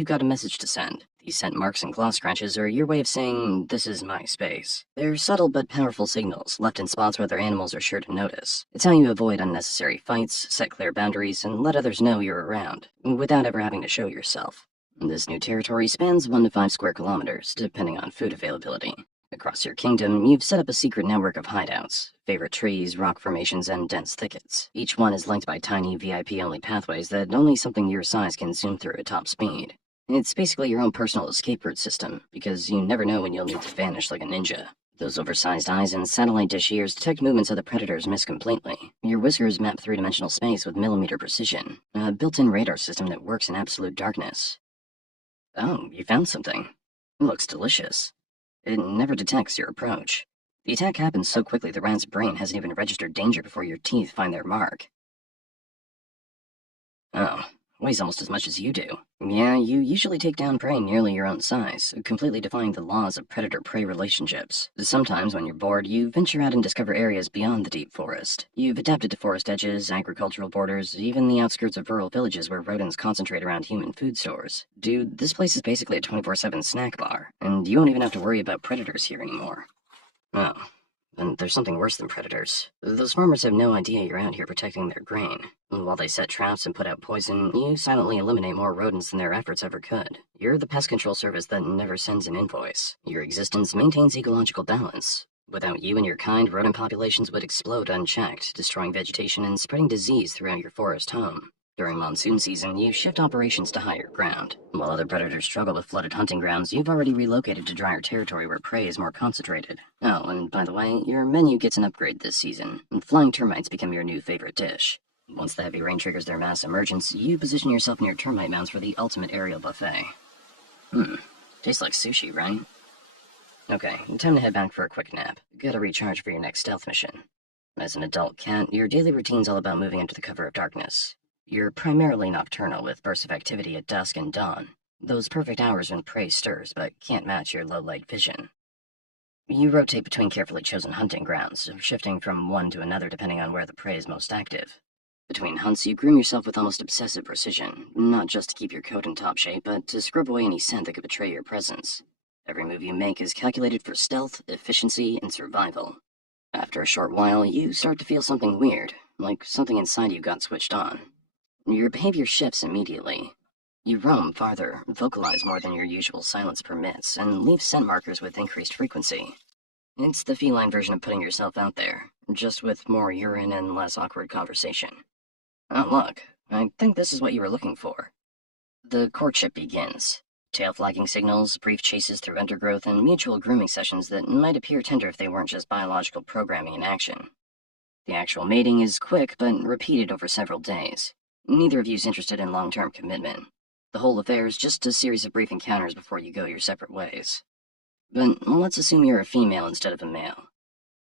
you've got a message to send. These scent marks and claw scratches are your way of saying, "This is my space." They're subtle but powerful signals, left in spots where other animals are sure to notice. It's how you avoid unnecessary fights, set clear boundaries, and let others know you're around, without ever having to show yourself. This new territory spans 1 to 5 square kilometers, depending on food availability. Across your kingdom, you've set up a secret network of hideouts, favorite trees, rock formations, and dense thickets. Each one is linked by tiny VIP-only pathways that only something your size can zoom through at top speed. It's basically your own personal escape route system, because you never know when you'll need to vanish like a ninja. Those oversized eyes and satellite dish ears detect movements other predators miss completely. Your whiskers map three-dimensional space with millimeter precision, a built-in radar system that works in absolute darkness. Oh, you found something. It looks delicious. It never detects your approach. The attack happens so quickly the rat's brain hasn't even registered danger before your teeth find their mark. Oh, weighs almost as much as you do. Yeah, you usually take down prey nearly your own size, completely defying the laws of predator-prey relationships. Sometimes, when you're bored, you venture out and discover areas beyond the deep forest. You've adapted to forest edges, agricultural borders, even the outskirts of rural villages where rodents concentrate around human food stores. Dude, this place is basically a 24/7 snack bar, and you won't even have to worry about predators here anymore. Oh. And there's something worse than predators. Those farmers have no idea you're out here protecting their grain. While they set traps and put out poison, you silently eliminate more rodents than their efforts ever could. You're the pest control service that never sends an invoice. Your existence maintains ecological balance. Without you and your kind, rodent populations would explode unchecked, destroying vegetation and spreading disease throughout your forest home. During monsoon season, you shift operations to higher ground. While other predators struggle with flooded hunting grounds, you've already relocated to drier territory where prey is more concentrated. Oh, and by the way, your menu gets an upgrade this season, and flying termites become your new favorite dish. Once the heavy rain triggers their mass emergence, you position yourself near termite mounds for the ultimate aerial buffet. Tastes like sushi, right? Okay, time to head back for a quick nap. Gotta recharge for your next stealth mission. As an adult cat, your daily routine's all about moving into the cover of darkness. You're primarily nocturnal, with bursts of activity at dusk and dawn. Those perfect hours when prey stirs, but can't match your low-light vision. You rotate between carefully chosen hunting grounds, shifting from one to another depending on where the prey is most active. Between hunts, you groom yourself with almost obsessive precision, not just to keep your coat in top shape, but to scrub away any scent that could betray your presence. Every move you make is calculated for stealth, efficiency, and survival. After a short while, you start to feel something weird, like something inside you got switched on. Your behavior shifts immediately. You roam farther, vocalize more than your usual silence permits, and leave scent markers with increased frequency. It's the feline version of putting yourself out there, just with more urine and less awkward conversation. Oh look, I think this is what you were looking for. The courtship begins. Tail flagging signals, brief chases through undergrowth, and mutual grooming sessions that might appear tender if they weren't just biological programming in action. The actual mating is quick, but repeated over several days. Neither of you's interested in long-term commitment. The whole affair is just a series of brief encounters before you go your separate ways. But let's assume you're a female instead of a male.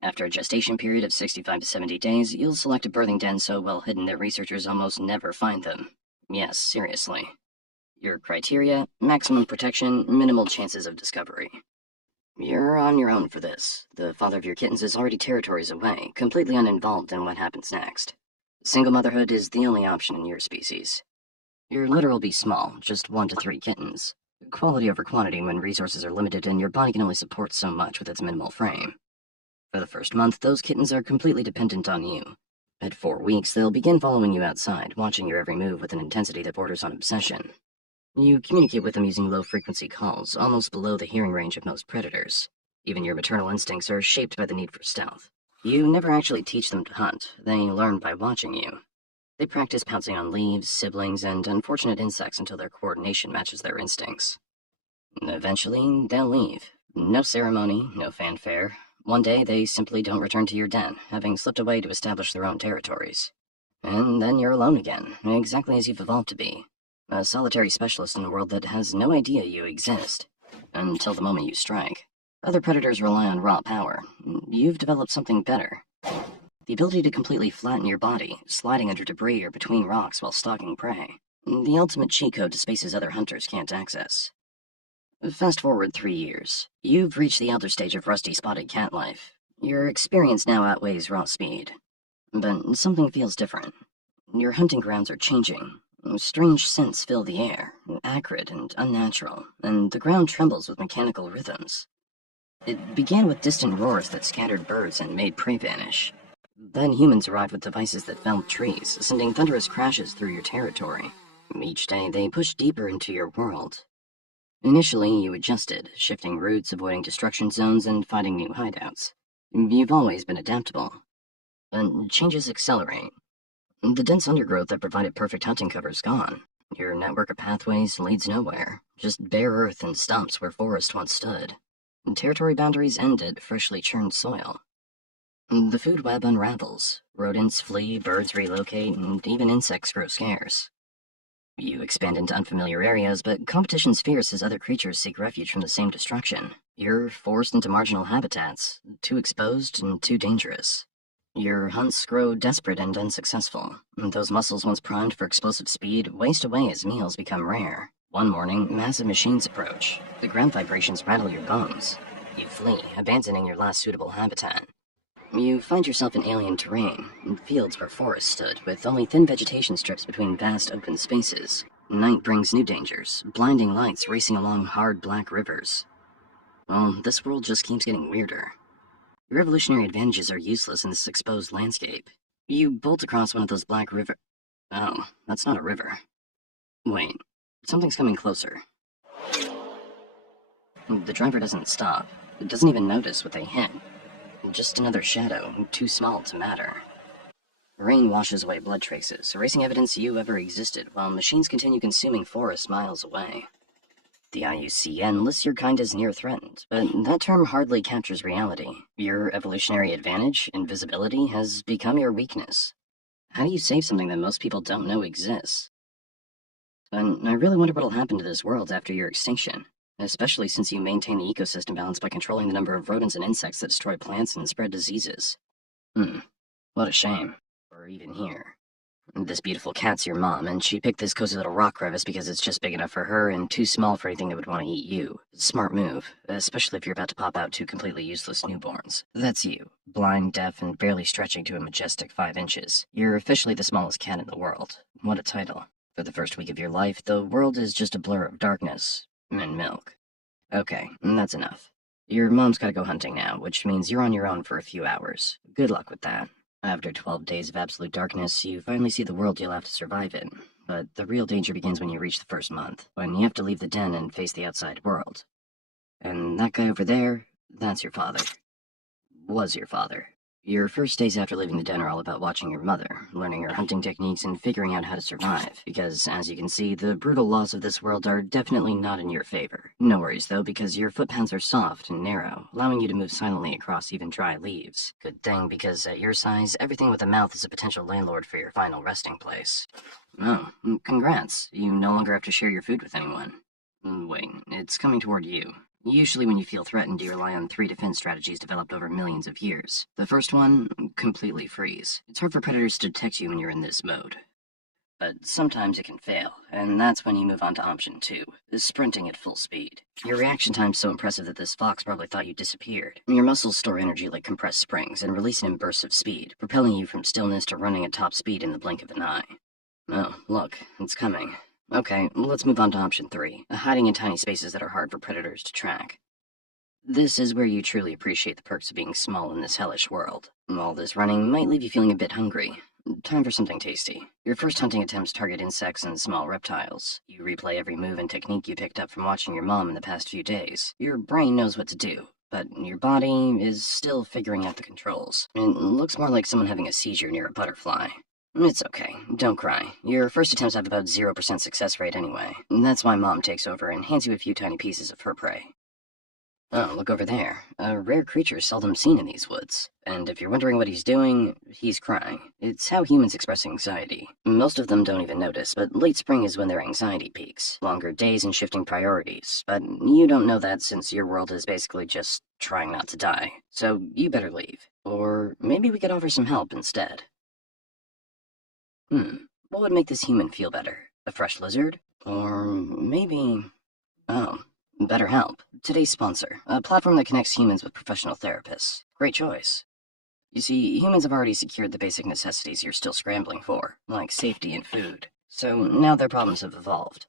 After a gestation period of 65 to 70 days, you'll select a birthing den so well hidden that researchers almost never find them. Yes, seriously. Your criteria: maximum protection, minimal chances of discovery. You're on your own for this. The father of your kittens is already territories away, completely uninvolved in what happens next. Single motherhood is the only option in your species. Your litter will be small, just 1 to 3 kittens. Quality over quantity when resources are limited and your body can only support so much with its minimal frame. For the first month, those kittens are completely dependent on you. At 4 weeks, they'll begin following you outside, watching your every move with an intensity that borders on obsession. You communicate with them using low-frequency calls, almost below the hearing range of most predators. Even your maternal instincts are shaped by the need for stealth. You never actually teach them to hunt. They learn by watching you. They practice pouncing on leaves, siblings, and unfortunate insects until their coordination matches their instincts. Eventually, they'll leave. No ceremony, no fanfare. One day, they simply don't return to your den, having slipped away to establish their own territories. And then you're alone again, exactly as you've evolved to be. A solitary specialist in a world that has no idea you exist. Until the moment you strike. Other predators rely on raw power. You've developed something better. The ability to completely flatten your body, sliding under debris or between rocks while stalking prey. The ultimate cheat code to spaces other hunters can't access. Fast forward 3 years. You've reached the elder stage of rusty-spotted cat life. Your experience now outweighs raw speed. But something feels different. Your hunting grounds are changing. Strange scents fill the air, acrid and unnatural, and the ground trembles with mechanical rhythms. It began with distant roars that scattered birds and made prey vanish. Then humans arrived with devices that felled trees, sending thunderous crashes through your territory. Each day, they pushed deeper into your world. Initially, you adjusted, shifting routes, avoiding destruction zones, and finding new hideouts. You've always been adaptable. And changes accelerate. The dense undergrowth that provided perfect hunting cover is gone. Your network of pathways leads nowhere, just bare earth and stumps where forest once stood. Territory boundaries end at freshly churned soil. The food web unravels. Rodents flee, birds relocate, and even insects grow scarce. You expand into unfamiliar areas, but competition's fierce as other creatures seek refuge from the same destruction. You're forced into marginal habitats, too exposed and too dangerous. Your hunts grow desperate and unsuccessful. Those muscles once primed for explosive speed waste away as meals become rare. One morning, massive machines approach. The ground vibrations rattle your bones. You flee, abandoning your last suitable habitat. You find yourself in alien terrain, in fields where forests stood, with only thin vegetation strips between vast open spaces. Night brings new dangers, blinding lights racing along hard black rivers. Well, this world just keeps getting weirder. Your evolutionary advantages are useless in this exposed landscape. You bolt across one of those black river... Oh, that's not a river. Wait, something's coming closer. The driver doesn't stop. It doesn't even notice what they hit. Just another shadow, too small to matter. Rain washes away blood traces, erasing evidence you ever existed, while machines continue consuming forests miles away. The IUCN lists your kind as near-threatened, but that term hardly captures reality. Your evolutionary advantage, invisibility, has become your weakness. How do you save something that most people don't know exists? And I really wonder what'll happen to this world after your extinction, especially since you maintain the ecosystem balance by controlling the number of rodents and insects that destroy plants and spread diseases. What a shame. Or even here. This beautiful cat's your mom, and she picked this cozy little rock crevice because it's just big enough for her and too small for anything that would want to eat you. Smart move, especially if you're about to pop out two completely useless newborns. That's you, blind, deaf, and barely stretching to a majestic 5 inches. You're officially the smallest cat in the world. What a title. For the first week of your life, the world is just a blur of darkness and milk. Okay, that's enough. Your mom's gotta go hunting now, which means you're on your own for a few hours. Good luck with that. After 12 days of absolute darkness, you finally see the world you'll have to survive in. But the real danger begins when you reach the first month, when you have to leave the den and face the outside world. And that guy over there, that's your father. Was your father. Your first days after leaving the den are all about watching your mother, learning her hunting techniques, and figuring out how to survive, because, as you can see, the brutal laws of this world are definitely not in your favor. No worries, though, because your footpaths are soft and narrow, allowing you to move silently across even dry leaves. Good thing, because at your size, everything with a mouth is a potential landlord for your final resting place. Oh, congrats. You no longer have to share your food with anyone. Wait, it's coming toward you. Usually when you feel threatened, you rely on 3 defense strategies developed over millions of years. The first one, completely freeze. It's hard for predators to detect you when you're in this mode. But sometimes it can fail, and that's when you move on to option 2, sprinting at full speed. Your reaction time's so impressive that this fox probably thought you disappeared. Your muscles store energy like compressed springs and release it in bursts of speed, propelling you from stillness to running at top speed in the blink of an eye. Oh, look, it's coming. Okay, let's move on to option 3, hiding in tiny spaces that are hard for predators to track. This is where you truly appreciate the perks of being small in this hellish world. All this running might leave you feeling a bit hungry. Time for something tasty. Your first hunting attempts target insects and small reptiles. You replay every move and technique you picked up from watching your mom in the past few days. Your brain knows what to do, but your body is still figuring out the controls. It looks more like someone having a seizure near a butterfly. It's okay, don't cry. Your first attempts have about 0% success rate anyway. That's why Mom takes over and hands you a few tiny pieces of her prey. Oh, look over there. A rare creature seldom seen in these woods. And if you're wondering what he's doing, he's crying. It's how humans express anxiety. Most of them don't even notice, but late spring is when their anxiety peaks. Longer days and shifting priorities. But you don't know that since your world is basically just trying not to die. So you better leave. Or maybe we could offer some help instead. What would make this human feel better? A fresh lizard? Or maybe... Oh, BetterHelp. Today's sponsor. A platform that connects humans with professional therapists. Great choice. You see, humans have already secured the basic necessities you're still scrambling for, like safety and food. So now their problems have evolved.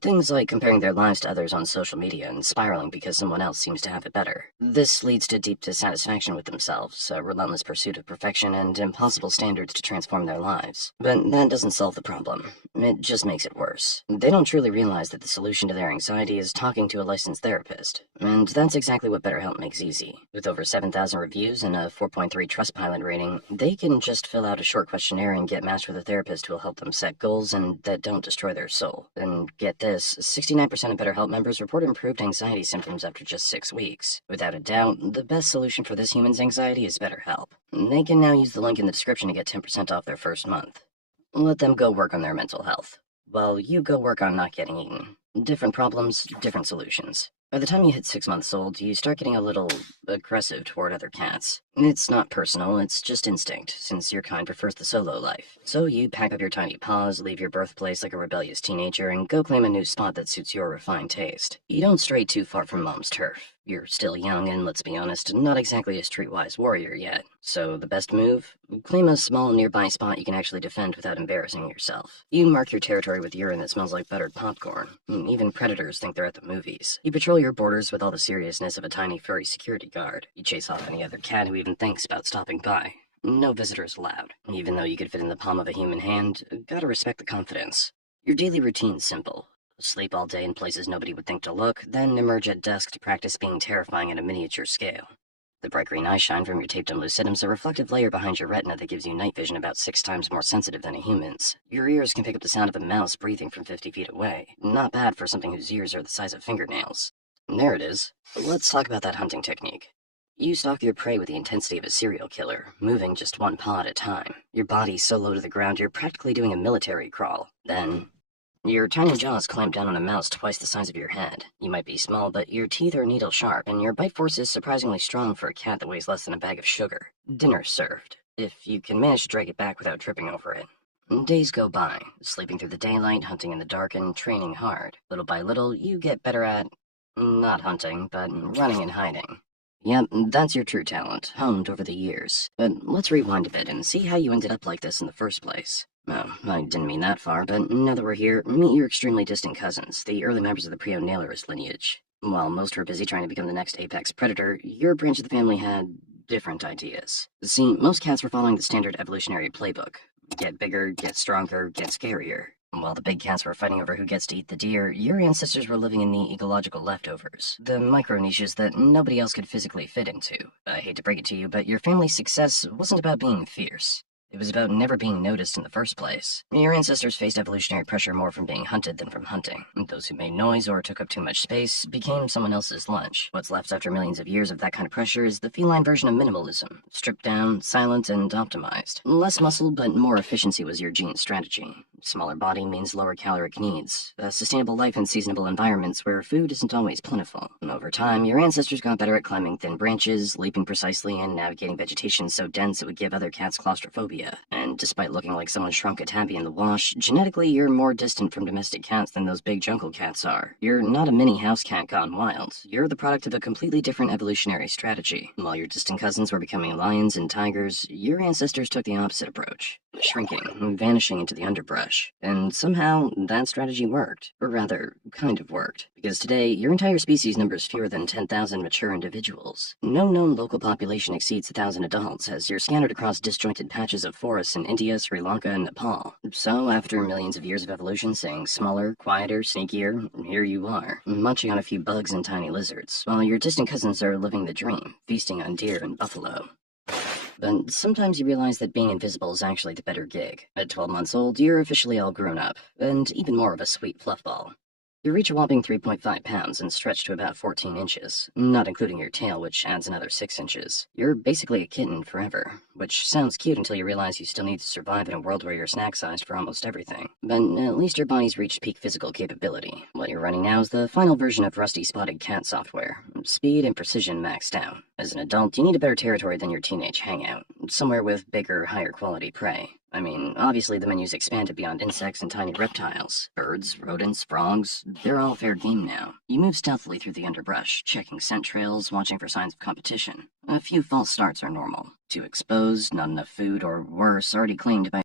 Things like comparing their lives to others on social media and spiraling because someone else seems to have it better. This leads to deep dissatisfaction with themselves, a relentless pursuit of perfection, and impossible standards to transform their lives. But that doesn't solve the problem. It just makes it worse. They don't truly realize that the solution to their anxiety is talking to a licensed therapist. And that's exactly what BetterHelp makes easy. With over 7,000 reviews and a 4.3 Trustpilot rating, they can just fill out a short questionnaire and get matched with a therapist who will help them set goals and that don't destroy their soul. And get this, 69% of BetterHelp members report improved anxiety symptoms after just 6 weeks. Without a doubt, the best solution for this human's anxiety is BetterHelp. They can now use the link in the description to get 10% off their first month. Let them go work on their mental health, while you go work on not getting eaten. Different problems, different solutions. By the time you hit 6 months old, you start getting a little aggressive toward other cats. It's not personal, it's just instinct, since your kind prefers the solo life. So you pack up your tiny paws, leave your birthplace like a rebellious teenager, and go claim a new spot that suits your refined taste. You don't stray too far from mom's turf. You're still young and, let's be honest, not exactly a streetwise warrior yet. So the best move? Claim a small nearby spot you can actually defend without embarrassing yourself. You mark your territory with urine that smells like buttered popcorn. Even predators think they're at the movies. You patrol your borders with all the seriousness of a tiny furry security guard. You chase off any other cat who even thinks about stopping by. No visitors allowed. Even though you could fit in the palm of a human hand, gotta respect the confidence. Your daily routine's simple. Sleep all day in places nobody would think to look, then emerge at dusk to practice being terrifying at a miniature scale. The bright green eye shine from your tapetum lucidum's a reflective layer behind your retina that gives you night vision about 6 times more sensitive than a human's. Your ears can pick up the sound of a mouse breathing from 50 feet away. Not bad for something whose ears are the size of fingernails. There it is. Let's talk about that hunting technique. You stalk your prey with the intensity of a serial killer, moving just one paw at a time. Your body's so low to the ground you're practically doing a military crawl. Then your tiny jaws clamp down on a mouse twice the size of your head. You might be small, but your teeth are needle sharp, and your bite force is surprisingly strong for a cat that weighs less than a bag of sugar. Dinner served, if you can manage to drag it back without tripping over it. Days go by, sleeping through the daylight, hunting in the dark, and training hard. Little by little, you get better at not hunting, but running and hiding. Yep, that's your true talent, honed over the years. But let's rewind a bit and see how you ended up like this in the first place. Oh, I didn't mean that far, but now that we're here, meet your extremely distant cousins, the early members of the Prionailurus lineage. While most were busy trying to become the next apex predator, your branch of the family had different ideas. See, most cats were following the standard evolutionary playbook. Get bigger, get stronger, get scarier. While the big cats were fighting over who gets to eat the deer, your ancestors were living in the ecological leftovers, the micro-niches that nobody else could physically fit into. I hate to break it to you, but your family's success wasn't about being fierce. It was about never being noticed in the first place. Your ancestors faced evolutionary pressure more from being hunted than from hunting. Those who made noise or took up too much space became someone else's lunch. What's left after millions of years of that kind of pressure is the feline version of minimalism. Stripped down, silent, and optimized. Less muscle, but more efficiency was your gene strategy. Smaller body means lower caloric needs. A sustainable life in seasonable environments where food isn't always plentiful. Over time, your ancestors got better at climbing thin branches, leaping precisely, and navigating vegetation so dense it would give other cats claustrophobia. And despite looking like someone shrunk a tabby in the wash, genetically you're more distant from domestic cats than those big jungle cats are. You're not a mini house cat gone wild. You're the product of a completely different evolutionary strategy. While your distant cousins were becoming lions and tigers, your ancestors took the opposite approach. Shrinking, vanishing into the underbrush. And somehow, that strategy worked. Or rather, kind of worked. Because today, your entire species numbers fewer than 10,000 mature individuals. No known local population exceeds 1,000 adults, as you're scattered across disjointed patches of forests in India, Sri Lanka, and Nepal. So, after millions of years of evolution saying smaller, quieter, sneakier, here you are, munching on a few bugs and tiny lizards, while your distant cousins are living the dream, feasting on deer and buffalo. But sometimes you realize that being invisible is actually the better gig. At 12 months old, you're officially all grown up, and even more of a sweet fluffball. You reach a whopping 3.5 pounds and stretch to about 14 inches, not including your tail, which adds another 6 inches. You're basically a kitten forever, which sounds cute until you realize you still need to survive in a world where you're snack-sized for almost everything. But at least your body's reached peak physical capability. What you're running now is the final version of Rusty Spotted Cat software. Speed and precision maxed out. As an adult, you need a better territory than your teenage hangout. Somewhere with bigger, higher quality prey. I mean, obviously the menu's expanded beyond insects and tiny reptiles. Birds, rodents, frogs, they're all fair game now. You move stealthily through the underbrush, checking scent trails, watching for signs of competition. A few false starts are normal. Too exposed, not enough food, or worse, already claimed by